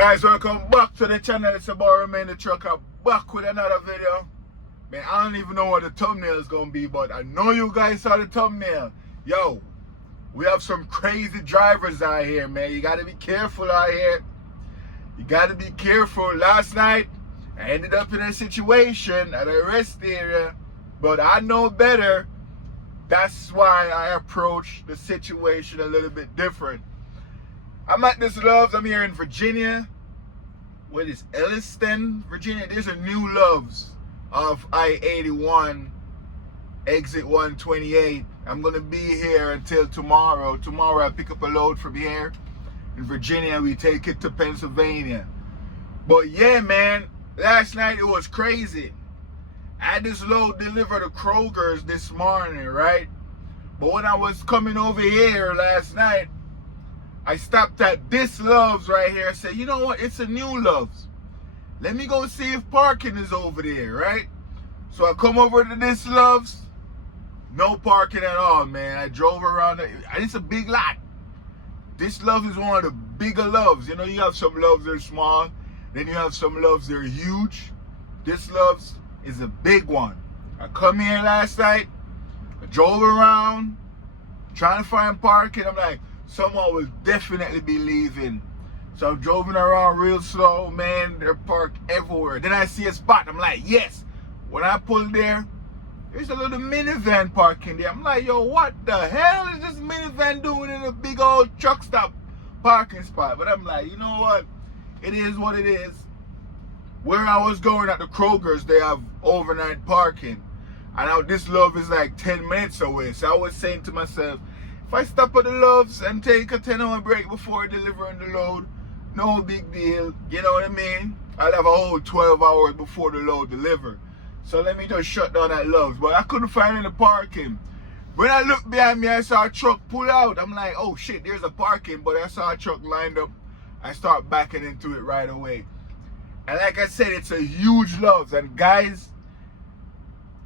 Guys, welcome back to the channel. It's about Remain the Truck. I'm back with another video. Man, I don't even know what the thumbnail is going to be, but I know you guys saw the thumbnail. Yo, we have some crazy drivers out here, man. You got to be careful out here. You got to be careful. Last night, I ended up in a situation at a rest area, but I know better. That's why I approach the situation a little bit different. I'm at this Loves. I'm here in Virginia. What is Elliston, Virginia? There's a new Loves of I-81, exit 128. I'm going to be here until tomorrow. Tomorrow I pick up a load from here in Virginia. We take it to Pennsylvania. But yeah, man, last night it was crazy. I had this load delivered to Kroger's this morning, right? But when I was coming over here last night, I stopped at this Loves right here and said, you know what? It's a new Loves. Let me go see if parking is over there, right? So I come over to this Loves. No parking at all, man. I drove around. It's a big lot. This Loves is one of the bigger Loves. You know, you have some Loves that are small. Then you have some Loves that are huge. This Loves is a big one. I come here last night. I drove around trying to find parking. I'm like, someone will definitely be leaving. So I'm driving around real slow, man. They're parked everywhere. Then I see a spot. I'm like, yes. When I pull there, there's a little minivan parking there. I'm like, yo, what the hell is this minivan doing in a big old truck stop parking spot? But I'm like, you know what? It is what it is. Where I was going at the Kroger's, they have overnight parking. And now this Love is like 10 minutes away. So I was saying to myself, if I stop at the Loves and take a 10-hour break before delivering the load, no big deal. You know what I mean? I'll have a whole 12 hours before the load delivered. So let me just shut down that Loves. But I couldn't find any parking. When I looked behind me, I saw a truck pull out. I'm like, oh shit, there's a parking. But I saw a truck lined up. I start backing into it right away. And like I said, it's a huge Loves. And guys,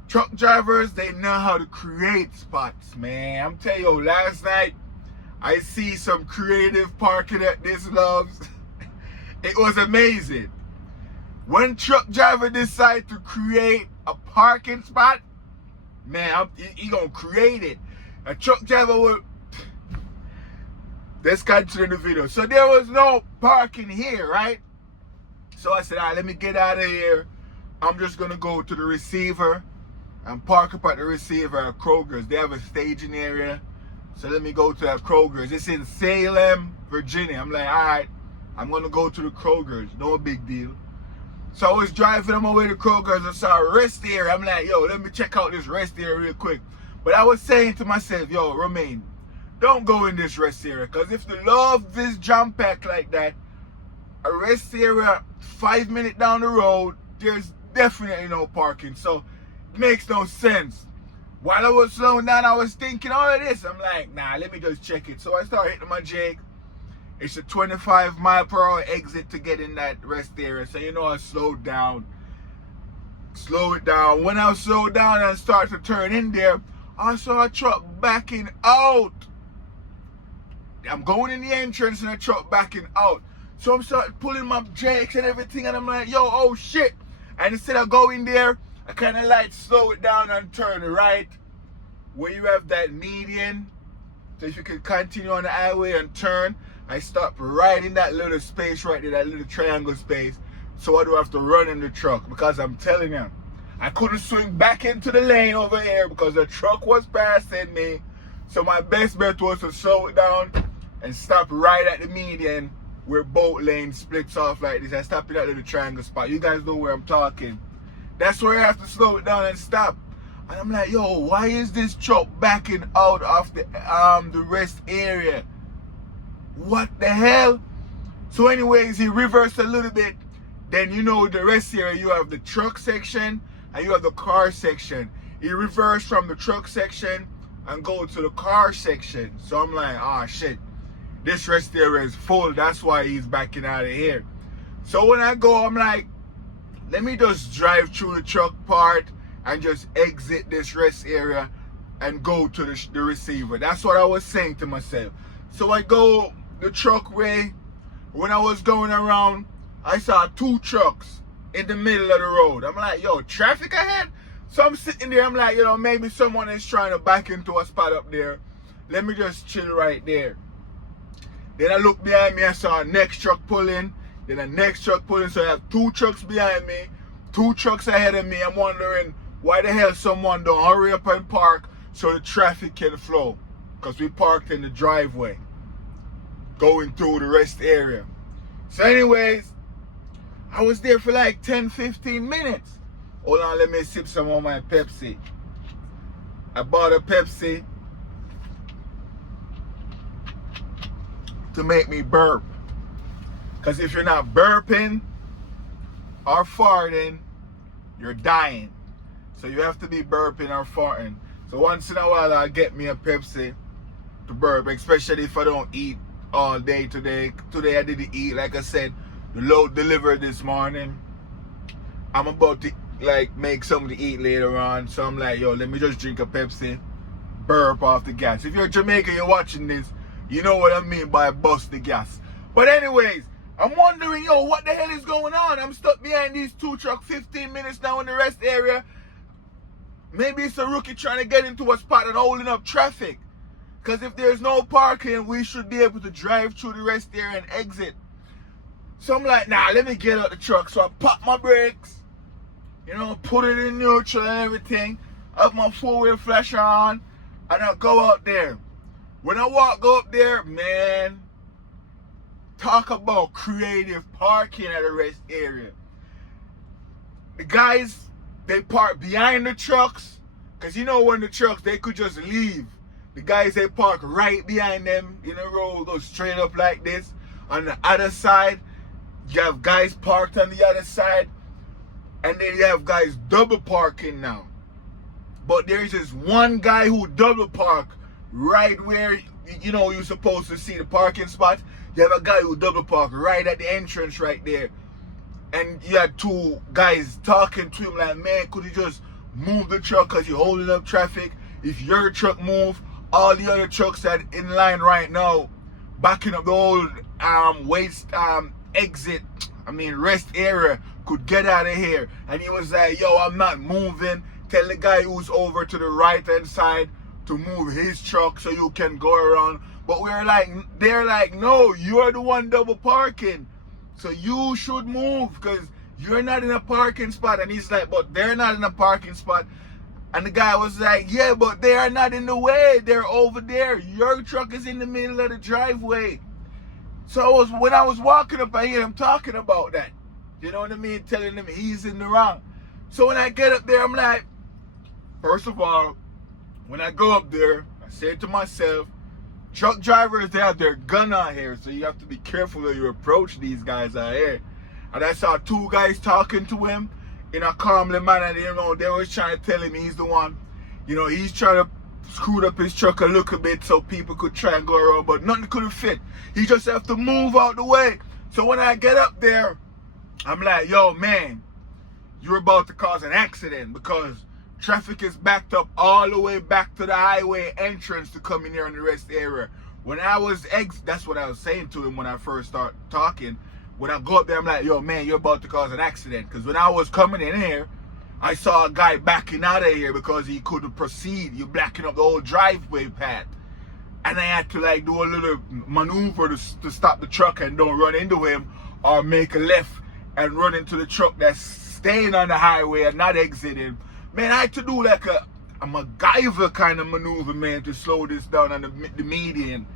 truck drivers, they know how to create spots, man. I'm telling you, last night, I see some creative parking at this Loves. It was amazing. When truck driver decide to create a parking spot, man, he gonna create it. A truck driver will... Let's continue the video. So there was no parking here, right? So I said, all right, let me get out of here. I'm just gonna go to the receiver and park up at the receiver at Kroger's. They have a staging area. So let me go to that Kroger's. It's in Salem, Virginia. I'm like, all right, I'm going to go to the Kroger's. No big deal. So I was driving on my way to Kroger's and saw a rest area. I'm like, yo, let me check out this rest area real quick. But I was saying to myself, yo, Romain, don't go in this rest area. Because if the Love is jam-packed like that, a rest area 5 minutes down the road, there's definitely no parking. So makes no sense. While I was slowing down, I was thinking all of this. I'm like, nah, let me just check it. So I start hitting my jig. It's a 25-mile-per-hour exit to get in that rest area. So you know, I slowed down. Slow it down. When I slowed down and started to turn in there, I saw a truck backing out. I'm going in the entrance and a truck backing out. So I'm starting pulling my brakes and everything, and I'm like, yo, oh shit. And instead of going there, I kind of like slow it down and turn right where you have that median. So if you can continue on the highway and turn, I stop right in that little space right there, that little triangle space, so I don't have to run in the truck. Because I'm telling you, I couldn't swing back into the lane over here because the truck was passing me. So my best bet was to slow it down and stop right at the median where both lanes splits off like this. I stop in that little triangle spot. You guys know where I'm talking. That's where I have to slow it down and stop. And I'm like, yo, why is this truck backing out of the rest area? What the hell? So anyways, he reversed a little bit. Then you know the rest area, you have the truck section and you have the car section. He reversed from the truck section and go to the car section. So I'm like, ah, shit. This rest area is full. That's why he's backing out of here. So when I go, I'm like, let me just drive through the truck part and just exit this rest area and go to the receiver. That's what I was saying to myself. So I go the truck way, when I was going around, I saw 2 trucks in the middle of the road. I'm like, yo, traffic ahead? So I'm sitting there, I'm like, maybe someone is trying to back into a spot up there. Let me just chill right there. Then I look behind me, I saw a next truck pulling. Then the next truck pulling, so I have 2 trucks behind me, 2 trucks ahead of me. I'm wondering why the hell someone don't hurry up and park so the traffic can flow. Because we parked in the driveway, going through the rest area. So anyways, I was there for like 10-15 minutes. Hold on, let me sip some of my Pepsi. I bought a Pepsi to make me burp. Because if you're not burping or farting, you're dying. So you have to be burping or farting. So once in a while, I'll get me a Pepsi to burp, especially if I don't eat all day today. Today I didn't eat. Like I said, the load delivered this morning. I'm about to make something to eat later on. So I'm like, yo, let me just drink a Pepsi, burp off the gas. If you're Jamaican, you're watching this, you know what I mean by bust the gas. But anyways, I'm wondering, yo, what the hell is going on? I'm stuck behind these 2 trucks 15 minutes now in the rest area. Maybe it's a rookie trying to get into a spot and holding up traffic. Because if there's no parking, we should be able to drive through the rest area and exit. So I'm like, nah, let me get out the truck. So I pop my brakes, put it in neutral and everything. I have my 4-wheel flasher on, and I go out there. When I go up there, man, talk about creative parking at a rest area. The guys, they park behind the trucks, because when the trucks, they could just leave. The guys, they park right behind them in a row, go straight up like this. On the other side, you have guys parked on the other side, and then you have guys double parking now. But there's this one guy who double park right where, you're supposed to see the parking spot. You have a guy who double park right at the entrance right there. And you had 2 guys talking to him like, man, could you just move the truck because you're holding up traffic? If your truck move, all the other trucks that in line right now, backing up the old rest area could get out of here. And he was like, yo, I'm not moving. Tell the guy who's over to the right hand side to move his truck so you can go around. But they're like, no, you're the one double parking. So you should move because you're not in a parking spot. And he's like, but they're not in a parking spot. And the guy was like, yeah, but they are not in the way. They're over there. Your truck is in the middle of the driveway. So when I was walking up, I hear him talking about that. You know what I mean? Telling him he's in the wrong. So when I get up there, I'm like, first of all, when I go up there, I say to myself, truck drivers, they have their gun out here, so you have to be careful when you approach these guys out here. And I saw 2 guys talking to him in a calmly manner. They was trying to tell him he's the one. He's trying to screw up his truck a little bit so people could try and go around, but nothing could fit. He just have to move out the way. So when I get up there, I'm like, yo, man, you're about to cause an accident because traffic is backed up all the way back to the highway entrance to come in here in the rest area. When I was that's what I was saying to him when I first started talking. When I go up there, I'm like, yo, man, you're about to cause an accident. Because when I was coming in here, I saw a guy backing out of here because he couldn't proceed. You're blocking up the whole driveway path. And I had to do a little maneuver to stop the truck and don't run into him or make a left and run into the truck that's staying on the highway and not exiting. Man, I had to do a MacGyver kind of maneuver, man, to slow this down on the median.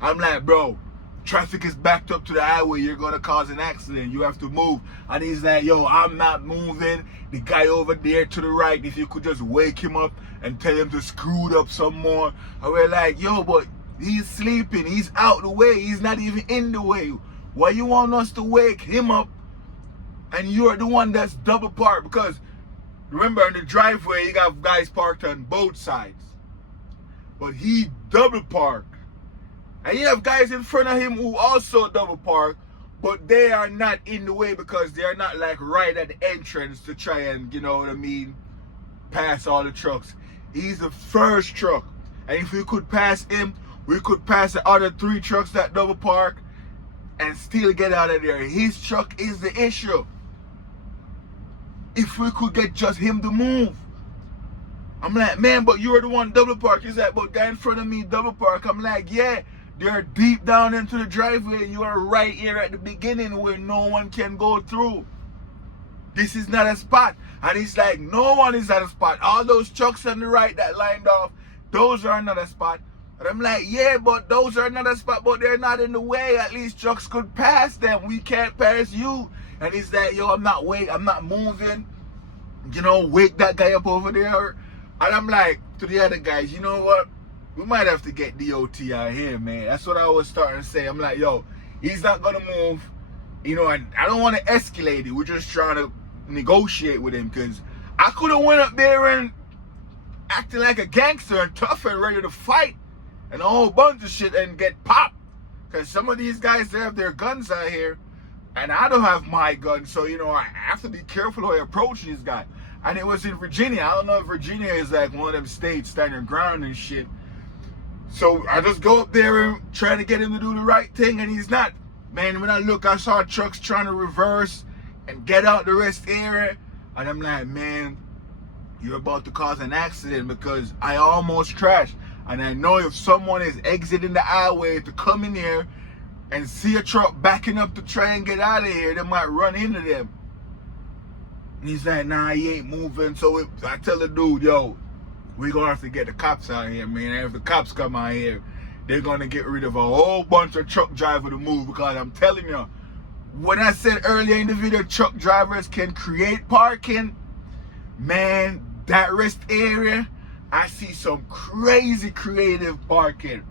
I'm like, bro, traffic is backed up to the highway. You're going to cause an accident. You have to move. And he's like, yo, I'm not moving. The guy over there to the right, if you could just wake him up and tell him to screw it up some more. And we're like, yo, but he's sleeping. He's out the way. He's not even in the way. Why you want us to wake him up and you're the one that's double parked? Because remember, in the driveway, you got guys parked on both sides. But he double parked. And you have guys in front of him who also double park, but they are not in the way because they're not right at the entrance to try and, pass all the trucks. He's the first truck. And if we could pass him, we could pass the other 3 trucks that double park. and still get out of there. His truck is the issue. If we could get just him to move. I'm like, man, but you were the one double park. He's like, but guy in front of me double park. I'm like, yeah, they're deep down into the driveway. You are right here at the beginning where no one can go through. This is not a spot. And he's like, no one is at a spot. All those trucks on the right that lined off, those are another spot. And I'm like, yeah, but those are another spot, but they're not in the way. At least trucks could pass them. We can't pass you. And he's like, yo, I'm not moving. You know, wake that guy up over there. And I'm like to the other guys, you know what? We might have to get DOT out here, man. That's what I was starting to say. I'm like, yo, he's not going to move. You know, and I don't want to escalate it. We're just trying to negotiate with him, because I could have went up there and acting like a gangster and tough and ready to fight and a whole bunch of shit and get popped. Because some of these guys, they have their guns out here and I don't have my gun. So, you know, I have to be careful how I approach these guys. And it was in Virginia. I don't know if Virginia is like one of them states standing ground and shit. So I just go up there and try to get him to do the right thing, and he's not. Man, when I look, I saw trucks trying to reverse and get out the rest area. And I'm like, man, you're about to cause an accident, because I almost crashed. And I know if someone is exiting the highway to come in here and see a truck backing up to try and get out of here, they might run into them. And he's like, nah, he ain't moving. So I tell the dude, yo, we're going to have to get the cops out here, man. And if the cops come out here, they're going to get rid of a whole bunch of truck drivers to move. Because I'm telling you, when I said earlier in the video, truck drivers can create parking, man, that rest area, I see some crazy creative parking.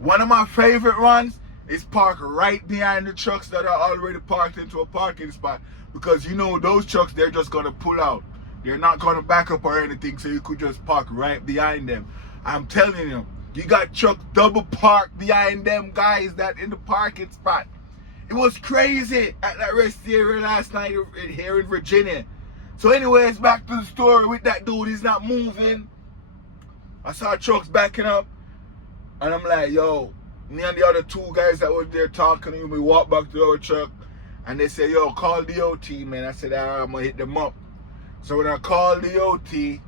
One of my favorite ones is park right behind the trucks that are already parked into a parking spot. Because you know those trucks, they're just going to pull out. They're not going to back up or anything, so you could just park right behind them. I'm telling you, you got trucks double parked behind them guys that in the parking spot. It was crazy at that rest area last night here in Virginia. So anyways, back to the story with that dude. He's not moving. I saw trucks backing up, and I'm like, yo, me and the other two guys that were there talking to me, we walked back to our truck, and they said, yo, call DOT, man. I said, all right, I'm going to hit them up. So when I called DOT,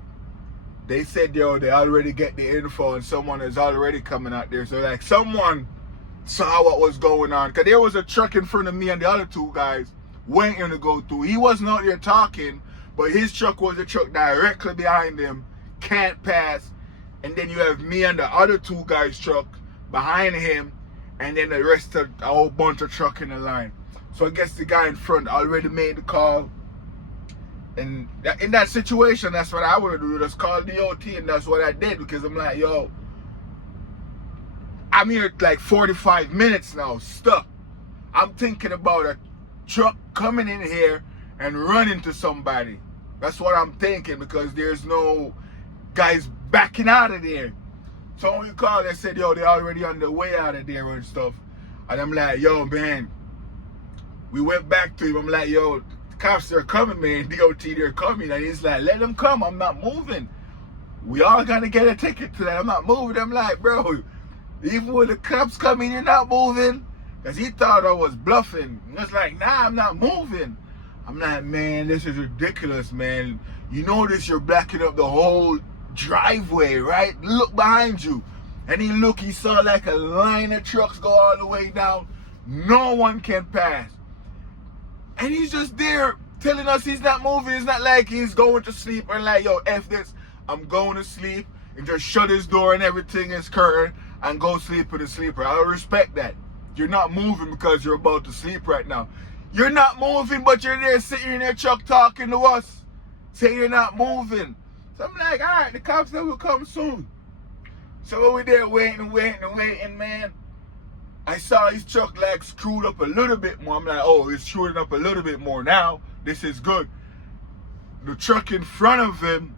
they said, yo, they already get the info and someone is already coming out there. So like someone saw what was going on. Because there was a truck in front of me and the other two guys waiting to go through. He wasn't out there talking, but his truck was the truck directly behind him, can't pass. And then you have me and the other two guys' truck behind him, and then the rest of a whole bunch of truck in the line. So I guess the guy in front already made the call. And in that situation, that's what I would do. Just call DOT, and that's what I did, because I'm like, yo, I'm here like 45 minutes now, stuck. I'm thinking about a truck coming in here and running to somebody. That's what I'm thinking, because there's no guys backing out of there. So when we called, they said, yo, they're already on the way out of there and stuff. And I'm like, yo, man, we went back to him. I'm like, yo, cops, they're coming, man. DOT, they're coming. And he's like, let them come. I'm not moving. We all gonna get a ticket to that. I'm not moving. I'm like, bro, even when the cops coming, you're not moving. Because he thought I was bluffing. And it's like, nah, I'm not moving. I'm like, man, this is ridiculous, man. You notice you're blocking up the whole driveway, right? Look behind you. And he saw like a line of trucks go all the way down. No one can pass. And he's just there telling us he's not moving. It's not like he's going to sleep and like, yo, F this, I'm going to sleep, and just shut his door and everything is curtain and go sleep in the sleeper. I respect that. You're not moving because you're about to sleep right now. You're not moving, but you're there sitting in your truck talking to us, saying you're not moving. So I'm like, all right, the cops will come soon. So we're there waiting, man. I saw his truck like screwed up a little bit more. I'm like, oh, it's screwing up a little bit more now. This is good. The truck in front of him,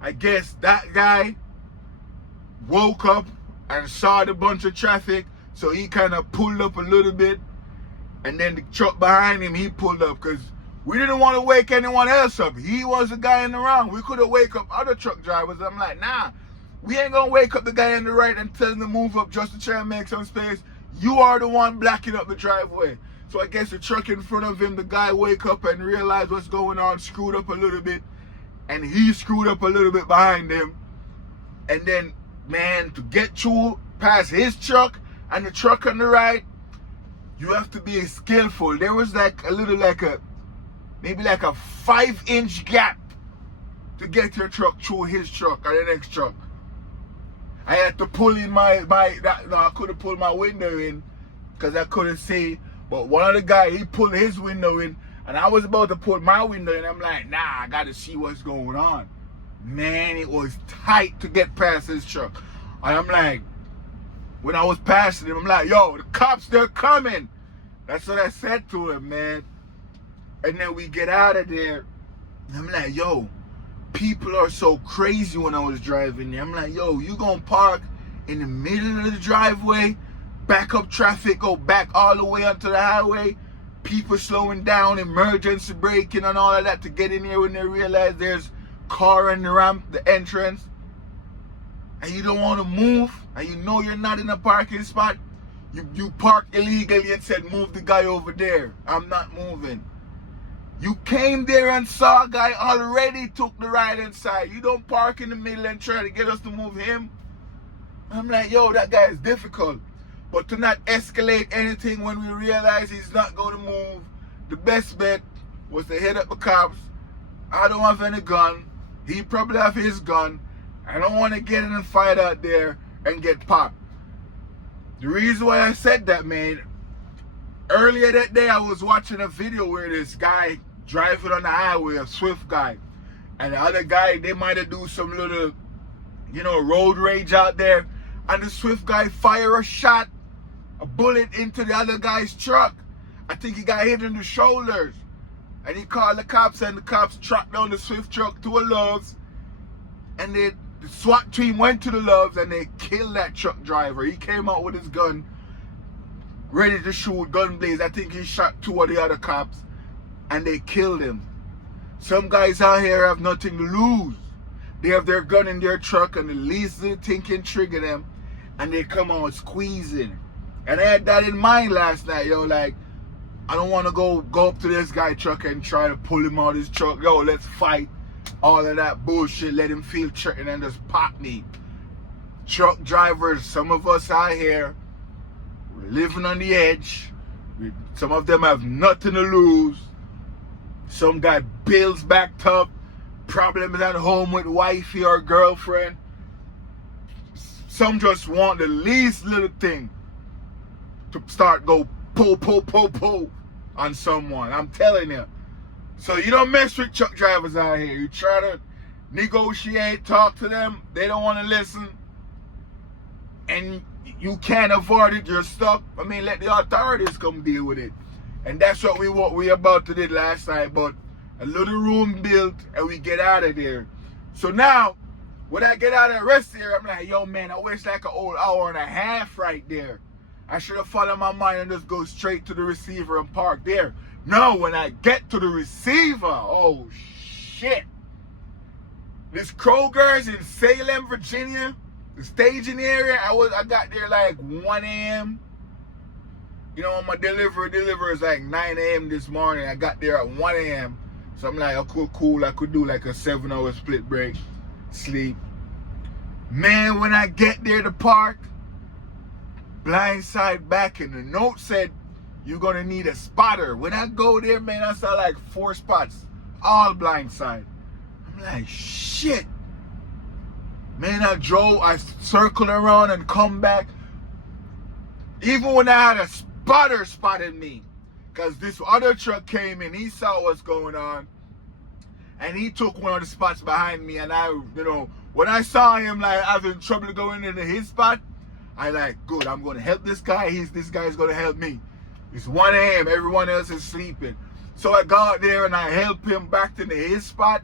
I guess that guy woke up and saw the bunch of traffic, so he kind of pulled up a little bit. And then the truck behind him, he pulled up, because we didn't want to wake anyone else up. He was the guy in the wrong. We could have wake up other truck drivers. I'm like, nah, we ain't going to wake up the guy in the right and tell him to move up just to try and make some space. You are the one blocking up the driveway. So I guess the truck in front of him, the guy wake up and realize what's going on, screwed up a little bit. And he screwed up a little bit behind him. And then, man, to get through past his truck and the truck on the right, you have to be skillful. There was like a little, maybe like a 5-inch gap to get your truck through his truck or the next truck. I had to pull in I couldn't pull my window in because I couldn't see. But one of the guys, he pulled his window in, and I was about to put my window in. I'm like, nah, I got to see what's going on. Man, it was tight to get past his truck. And I'm like, when I was passing him, I'm like, yo, the cops, they're coming. That's what I said to him, man. And then we get out of there. I'm like, yo, people are so crazy when I was driving there. I'm like, yo, you gonna park in the middle of the driveway, back up traffic, go back all the way onto the highway, people slowing down, emergency braking and all of that to get in here when they realize there's car in the ramp, the entrance, and you don't want to move, and you know you're not in a parking spot. You parked illegally and said, move the guy over there. I'm not moving. You came there and saw a guy already took the right hand side. You don't park in the middle and try to get us to move him. I'm like, yo, that guy is difficult. But to not escalate anything when we realize he's not going to move, the best bet was to hit up the cops. I don't have any gun. He probably have his gun. I don't want to get in a fight out there and get popped. The reason why I said that, man, earlier that day I was watching a video where this guy driving on the highway, a Swift guy, and the other guy, they might have do some little, road rage out there, and the Swift guy fire a bullet into the other guy's truck. I think he got hit in the shoulders, and he called the cops, and the cops tracked down the Swift truck to a Love's, and the SWAT team went to the Love's and they killed that truck driver. He came out with his gun, ready to shoot, gun blaze. I think he shot 2 of the other cops, and they killed him. Some guys out here have nothing to lose. They have their gun in their truck, and the least little thing can trigger them, and they come out squeezing. And I had that in mind last night, like, I don't want to go up to this guy's truck and try to pull him out of his truck. Yo, let's fight. All of that bullshit, let him feel threatened and just pop me. Truck drivers, some of us out here, we're living on the edge. Some of them have nothing to lose. Some got bills backed up, problems at home with wifey or girlfriend. Some just want the least little thing to start go pull on someone. I'm telling you. So you don't mess with truck drivers out here. You try to negotiate, talk to them. They don't want to listen. And you can't avoid it. You're stuck. I mean, let the authorities come deal with it. And that's what we about to do last night. But a little room built and we get out of there. So now, when I get out of the rest here, I'm like, yo, man, I waste like an old hour and a half right there. I should have followed my mind and just go straight to the receiver and park there. No, when I get to the receiver, oh shit. This Kroger's in Salem, Virginia, the staging area, I got there like 1 a.m. My delivery is like 9 a.m. this morning. I got there at 1 a.m. So I'm like, oh, cool. I could do like a 7-hour split break, sleep. Man, when I get there to park, blind side back, and the note said, you're going to need a spotter. When I go there, man, I saw like 4 spots, all blind side. I'm like, shit. Man, I circled around and come back. Even when I had a spotter spotted me, because this other truck came in, he saw what's going on, and he took one of the spots behind me, and when I saw him like having trouble going into his spot, I like, good, I'm going to help this guy. This guy's going to help me. It's 1 a.m. Everyone else is sleeping. So I got there and I helped him back into his spot.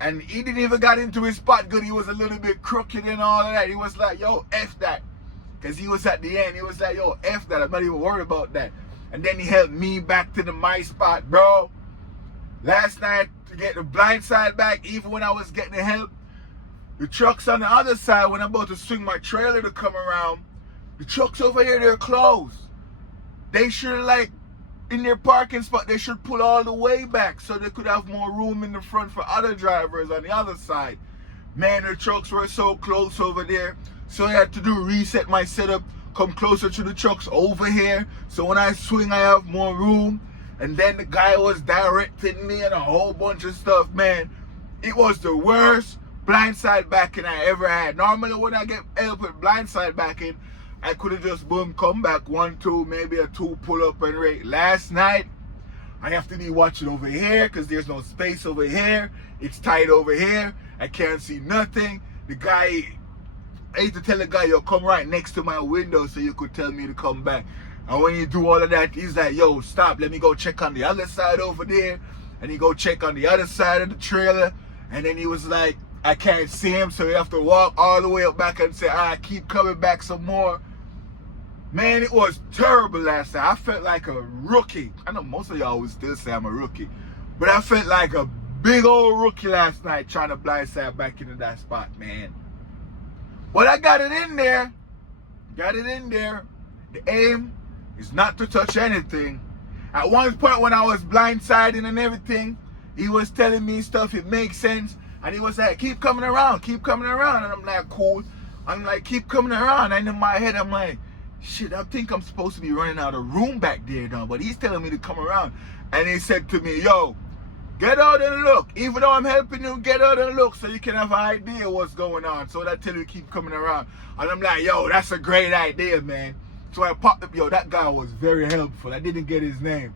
And he didn't even got into his spot good. He was a little bit crooked and all of that. He was like, yo, F that. Because he was at the end. He was like, yo, F that. I'm not even worried about that. And then he helped me back to my spot, bro. Last night, to get the blind side back, even when I was getting the help, the truck's on the other side. When I'm about to swing my trailer to come around, The trucks over here, they're closed. They should, like, in their parking spot, they should pull all the way back so they could have more room in the front for other drivers on the other side. Man, the trucks were so close over there. So I had to reset my setup, come closer to the trucks over here. So when I swing, I have more room. And then the guy was directing me and a whole bunch of stuff. Man, it was the worst blindside backing I ever had. Normally when I get help with blindside backing, I could have just boom, come back 1, 2, maybe a 2 pull up and rate. Last night, I have to be watching over here because there's no space over here. It's tight over here. I can't see nothing. The guy, I used to tell the guy, yo, come right next to my window so you could tell me to come back. And when you do all of that, he's like, yo, stop, let me go check on the other side over there. And he go check on the other side of the trailer. And then he was like, I can't see him, so you have to walk all the way up back and say, all right, keep coming back some more. Man, it was terrible last night. I felt like a rookie. I know most of y'all would still say I'm a rookie. But I felt like a big old rookie last night trying to blindside back into that spot, man. But I got it in there. Got it in there. The aim is not to touch anything. At one point when I was blindsiding and everything, he was telling me stuff, it makes sense. And he was like, keep coming around, keep coming around. And I'm like, cool. I'm like, keep coming around. And in my head, I'm like, shit, I think I'm supposed to be running out of room back there now. But he's telling me to come around. And he said to me, yo, get out and look. Even though I'm helping you, get out and look so you can have an idea what's going on. So that till you keep coming around. And I'm like, yo, that's a great idea, man. So I popped up, yo, that guy was very helpful. I didn't get his name.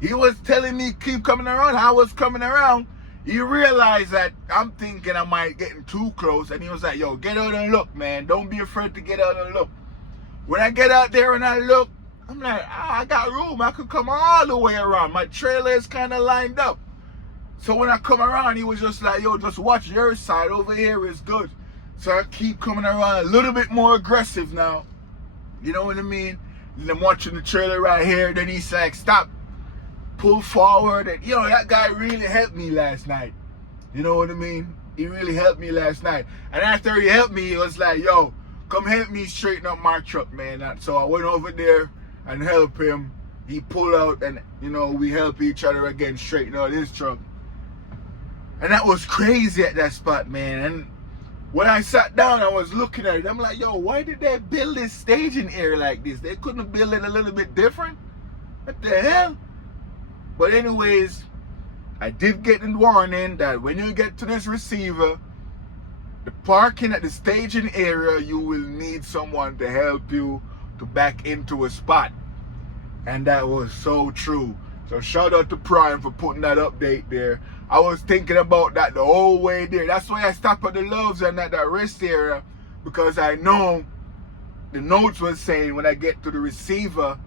He was telling me keep coming around. I was coming around. He realized that I'm thinking I might getting too close. And he was like, yo, get out and look, man. Don't be afraid to get out and look. When I get out there and I look, I'm like, I got room. I could come all the way around. My trailer is kind of lined up. So when I come around, he was just like, yo, just watch your side. Over here is good. So I keep coming around a little bit more aggressive now. You know what I mean? And I'm watching the trailer right here. Then he's like, stop. Pull forward. And, you know, that guy really helped me last night. You know what I mean? He really helped me last night. And after he helped me, he was like, yo, come help me straighten up my truck, man. So I went over there and helped him. He pulled out and, you know, we help each other again straighten out his truck. And that was crazy at that spot, man. And when I sat down, I was looking at it. I'm like, yo, why did they build this staging area like this? They couldn't have built it a little bit different? What the hell? But anyways, I did get a warning that when you get to this receiver, the parking at the staging area, you will need someone to help you to back into a spot. And that was so true. So shout out to Prime for putting that update there. I was thinking about that the whole way there. That's why I stopped at the Loves and at that rest area, because I know the notes was saying when I get to the receiver,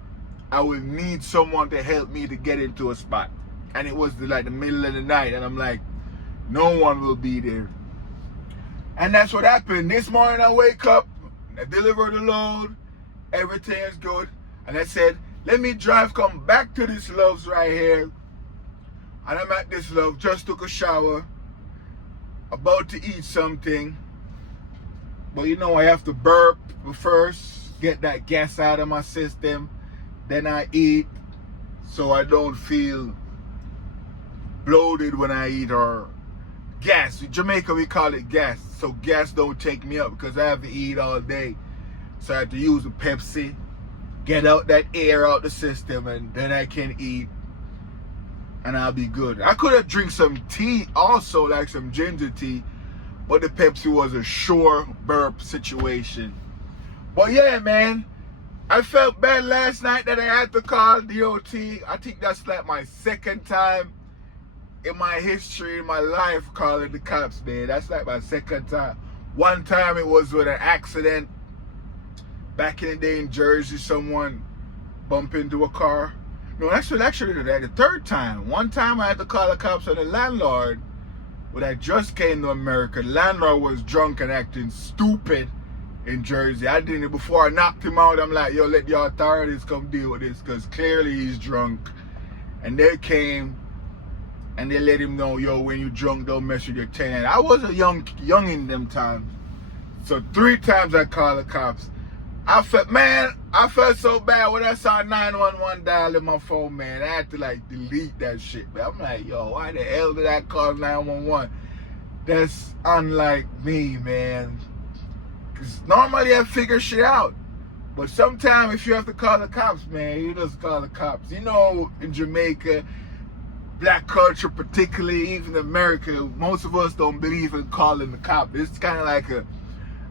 I will need someone to help me to get into a spot. And it was like the middle of the night, and I'm like, no one will be there. And that's what happened. This morning I wake up, I deliver the load, everything is good. And I said, let me come back to this Loves right here. And I'm at this Love, just took a shower, about to eat something. But you know, I have to burp first, get that gas out of my system. Then I eat so I don't feel bloated when I eat, or gas. In Jamaica we call it gas. So gas don't take me up because I have to eat all day. So I have to use a Pepsi, get out that air out the system, and then I can eat. And I'll be good. I could have drank some tea also, like some ginger tea, but the Pepsi was a sure burp situation. But yeah, man, I felt bad last night that I had to call DOT. I think that's like my second time in my history, in my life, calling the cops, man. That's like my second time. One time it was with an accident. Back in the day in Jersey, someone bumped into a car. No, actually, the third time. One time I had to call the cops on the landlord when I just came to America. The landlord was drunk and acting stupid in Jersey. I didn't, before I knocked him out, I'm like, yo, let the authorities come deal with this, because clearly he's drunk. And they came and they let him know, yo, when you drunk, don't mess with your tenant. I was a young in them times. So 3 times I called the cops. I felt so bad when I saw 911 dial in my phone, man. I had to like delete that shit, man. I'm like, yo, why the hell did I call 911? That's unlike me, man. Cause normally I figure shit out. But sometimes if you have to call the cops, man, you just call the cops. You know, in Jamaica, black culture particularly, even America, most of us don't believe in calling the cops. It's kind of like a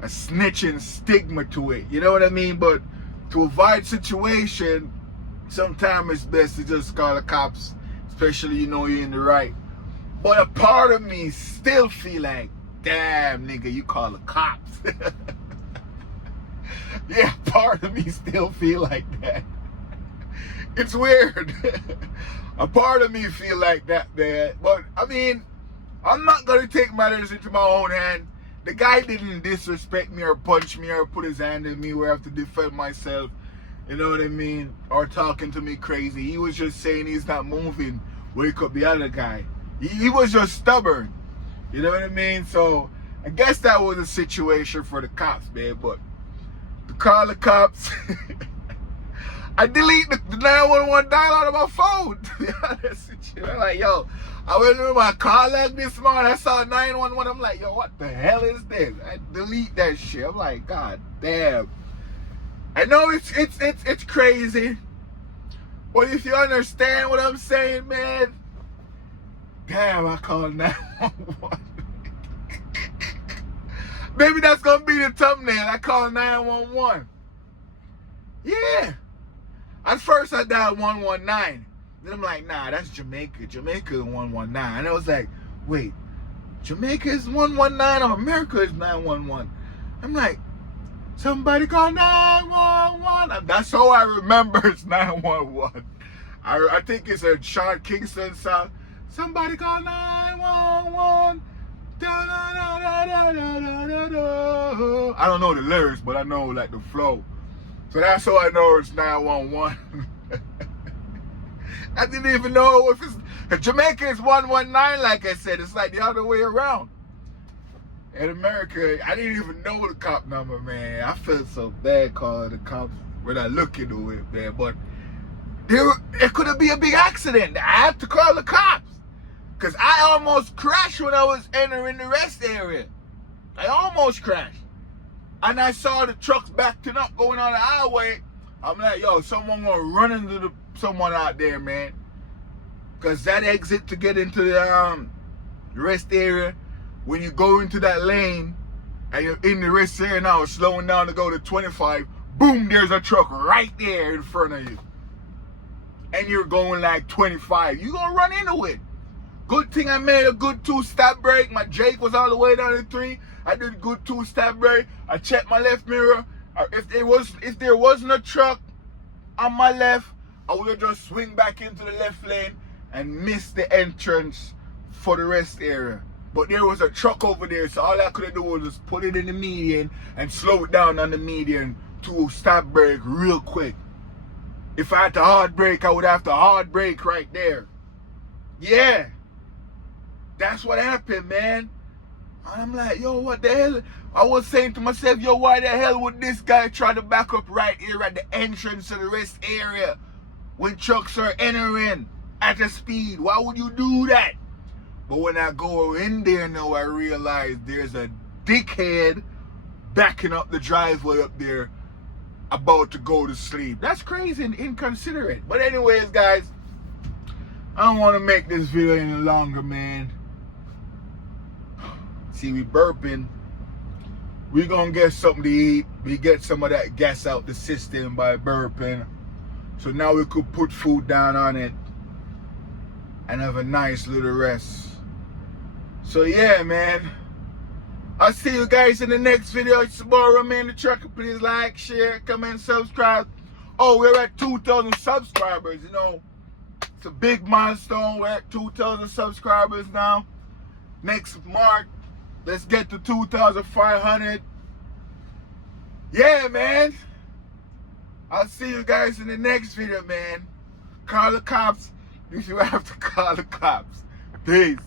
snitching stigma to it. You know what I mean? But to avoid situation, sometimes it's best to just call the cops, especially you know you're in the right. But a part of me still feel like, damn, nigga, you call the cops. Yeah, part of me still feel like that. It's weird. A part of me feel like that, man. But, I mean, I'm not going to take matters into my own hand. The guy didn't disrespect me or punch me or put his hand in me where I have to defend myself. You know what I mean? Or talking to me crazy. He was just saying he's not moving. Wake up the other guy. He was just stubborn. You know what I mean? So, I guess that was a situation for the cops, man. But to call the cops, I delete the 911 dial out of my phone. To be honest with you. I'm like, yo, I went to my car like this morning. I saw 911. I'm like, yo, what the hell is this? I delete that shit. I'm like, God damn. I know it's crazy, but if you understand what I'm saying, man, damn, I called 911. Maybe that's gonna be the thumbnail. I called 911. Yeah. At first I dialed 119. Then I'm like, nah, that's Jamaica. Jamaica is 119. And I was like, wait, Jamaica is 119 or America is 911? I'm like, somebody call 911. That's how I remember it's 911. I think it's a Sean Kingston song. Somebody call 911. I don't know the lyrics, but I know like the flow. So that's how I know it's 911. I didn't even know if Jamaica is 119, like I said. It's like the other way around. In America, I didn't even know the cop number, man. I felt so bad calling the cops when I look into it, man. But it could have been a big accident. I had to call the cops. Because I almost crashed when I was entering the rest area. I almost crashed. And I saw the trucks backing up going on the highway. I'm like, yo, someone gonna run into someone out there, man. Because that exit to get into the rest area, when you go into that lane and you're in the rest area now, slowing down to go to 25, boom, there's a truck right there in front of you. And you're going like 25. You're gonna run into it. Good thing I made a good 2-step brake. My Jake was all the way down to 3. I did a good 2-step brake. I checked my left mirror. If there wasn't a truck on my left, I would have just swing back into the left lane and missed the entrance for the rest area. But there was a truck over there, so all I could have done was just put it in the median and slow it down on the median to stop brake real quick. If I had to hard brake, I would have to hard brake right there. Yeah. That's what happened, man. I'm like, yo, what the hell? I was saying to myself, yo, why the hell would this guy try to back up right here at the entrance to the rest area when trucks are entering at a speed? Why would you do that? But when I go in there now, I realize there's a dickhead backing up the driveway up there about to go to sleep. That's crazy and inconsiderate. But anyways, guys, I don't want to make this video any longer, man. See, we burping. We gonna get something to eat. We get some of that gas out the system by burping. So now we could put food down on it and have a nice little rest. So yeah, man. I'll see you guys in the next video. It's your boy, Romain the Trucker. Please like, share, comment, subscribe. Oh, we're at 2,000 subscribers, you know. It's a big milestone. We're at 2,000 subscribers now. Next March, let's get to 2,500. Yeah, man. I'll see you guys in the next video, man. Call the cops if you have to call the cops. Peace.